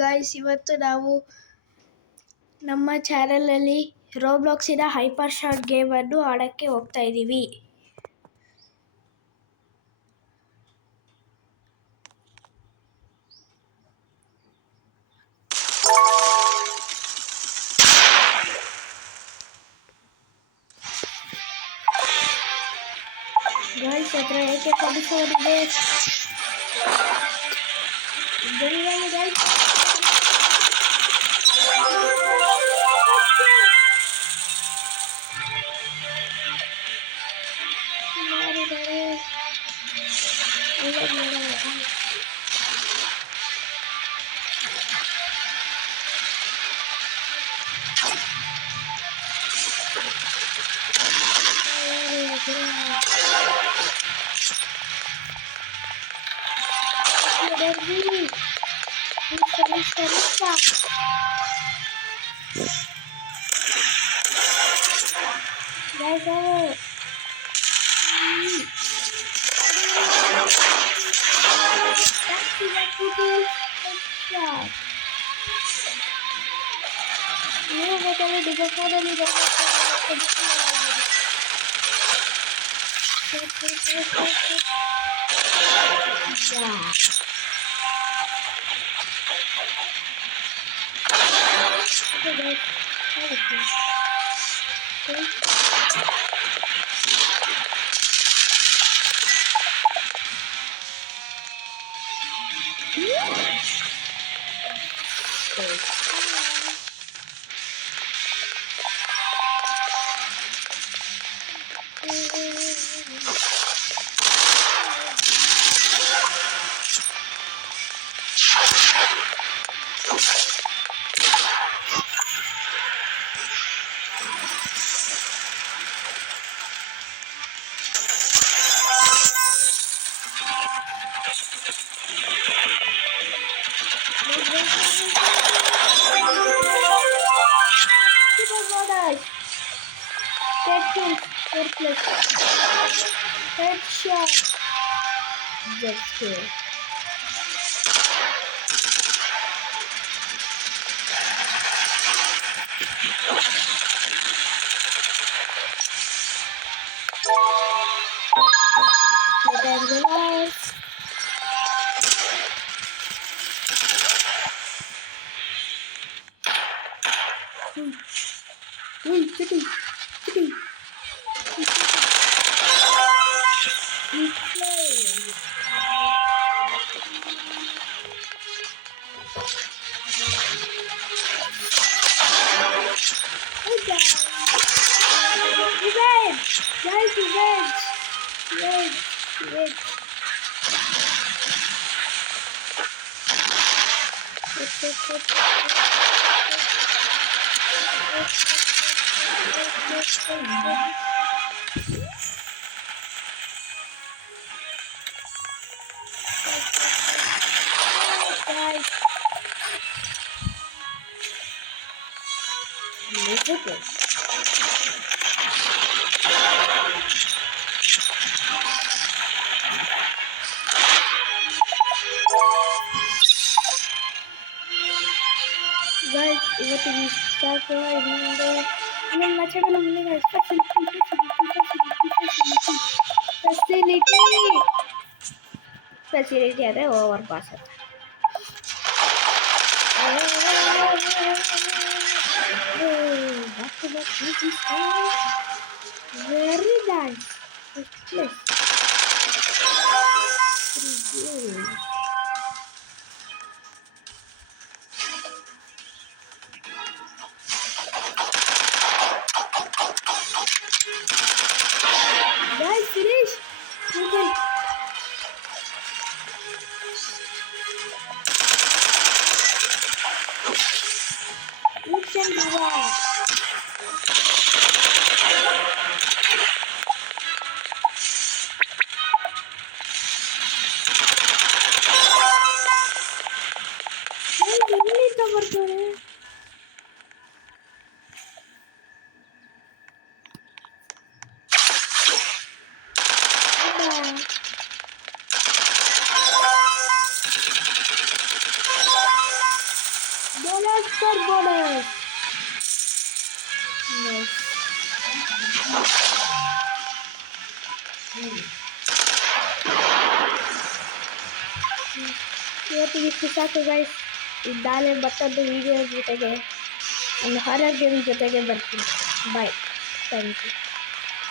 ಗೈಸ್, ಇವತ್ತು ನಾವು ನಮ್ಮ ಚಾನಲಲ್ಲಿ ರೋಬ್ಲಾಕ್ಸಿನ ಹೈಪರ್ ಶಾಟ್ ಗೇಮ್ ಅನ್ನು ಆಡಕ್ಕೆ ಹೋಗ್ತಾ ಇದ್ದೀವಿ. ಗೈಸ್ ಹತ್ರ AK-47 ಇದೆ. Guys headshot. Just kill. Kitty. Guys, ಇವತ್ತಿಗೆ ಸಾಕು. ಇನ್ನೊಂದು ಮಚ್ಚಗಳ ಮುಂದೆ ಫೆಸಿಲಿಟಿ ಅದೇ ಓವರ್ ಪಾಸ್ ಅಂತ. Very nice. Yes. Guys, finish. Okay. You can do that. Bonus. ಇವತ್ತಿಗೆ ಇಷ್ಟು ಸಾಕು ಗೈಸ್. ಇದ್ದಾಲೆ ಮತ್ತೊಂದು ವಿಡಿಯೋ ಜೊತೆಗೆ ಒಂದು ಹಾರರ್ ಗೇಮ್ ಜೊತೆಗೆ ಬರ್ತೀನಿ. ಬಾಯ್. Thank you.